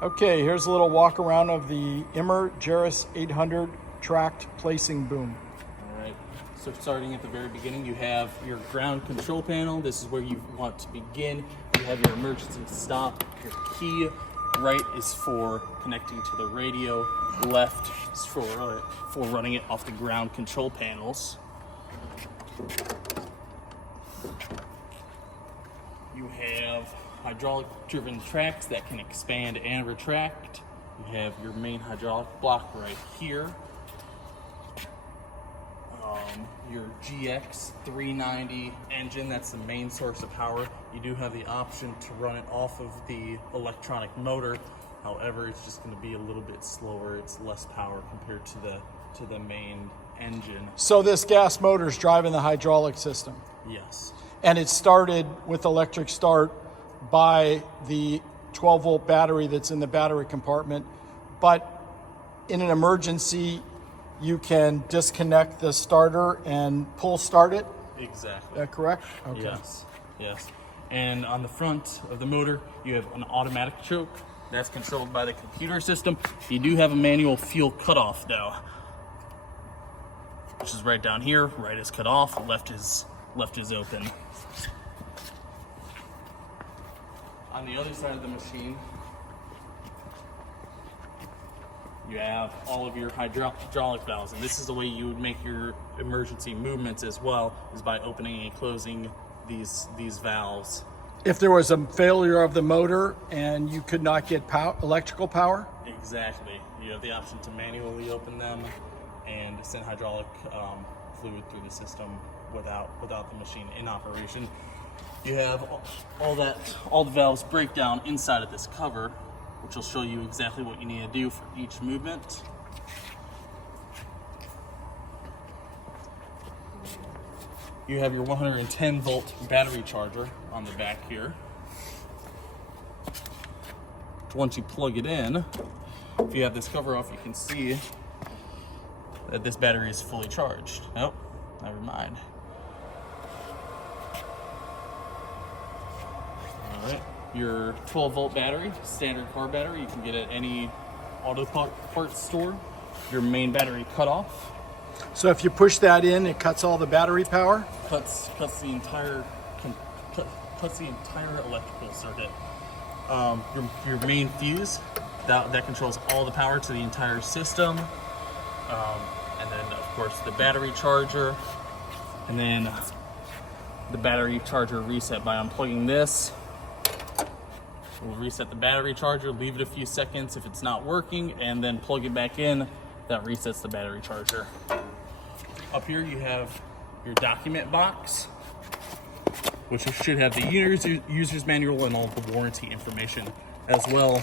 Okay, here's a little walk around of the IMER GERRIS 800 tracked placing boom. All right, so starting at the very beginning, you have your ground control panel. This is where you want to begin. You have your emergency stop. Your key right is for connecting to the radio. Left is for running it off the ground control panels. You have hydraulic driven tracks that can expand and retract. You have your main hydraulic block right here. Your GX 390 engine, that's the main source of power. You do have the option to run it off of the electronic motor. However, it's just going to be a little bit slower. It's less power compared to the main engine. So this gas motor is driving the hydraulic system? Yes. And it started with electric start by the 12-volt battery that's in the battery compartment. But in an emergency, you can disconnect the starter and pull start it? Exactly. Is that correct? Okay. Yes, yes. And on the front of the motor, you have an automatic choke that's controlled by the computer system. You do have a manual fuel cutoff though, which is right down here. Right is cut off, left is open. On the other side of the machine, you have all of your hydraulic valves, and this is the way you would make your emergency movements as well, is by opening and closing these valves. If there was a failure of the motor and you could not get electrical power? Exactly. You have the option to manually open them and send hydraulic fluid through the system without the machine in operation. You have all the valves break down inside of this cover, which will show you exactly what you need to do for each movement. You have your 110 volt battery charger on the back here. Once you plug it in, if you have this cover off, you can see that this battery is fully charged. Nope, never mind. All right. Your 12 volt battery, standard car battery, you can get at any auto parts store. Your main battery cut off. So if you push that in, it cuts all the battery power? Cuts the entire electrical circuit. Your main fuse that controls all the power to the entire system, and then of course the battery charger, and then the battery charger reset by unplugging this. We'll reset the battery charger, leave it a few seconds if it's not working, and then plug it back in. That resets the battery charger. Up here you have your document box, which should have the user's manual and all the warranty information, as well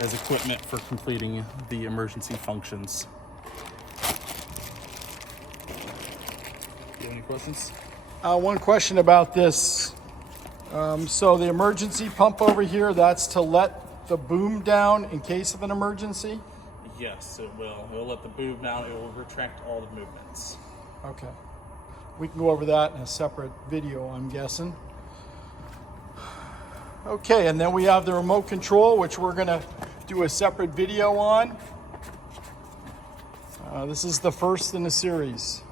as equipment for completing the emergency functions. Do you have any questions? One question about this. So the emergency pump over here, that's to let the boom down in case of an emergency? Yes, it will. It will let the boom down. It will retract all the movements. Okay. We can go over that in a separate video, I'm guessing. Okay, and then we have the remote control, which we're going to do a separate video on. This is the first in the series.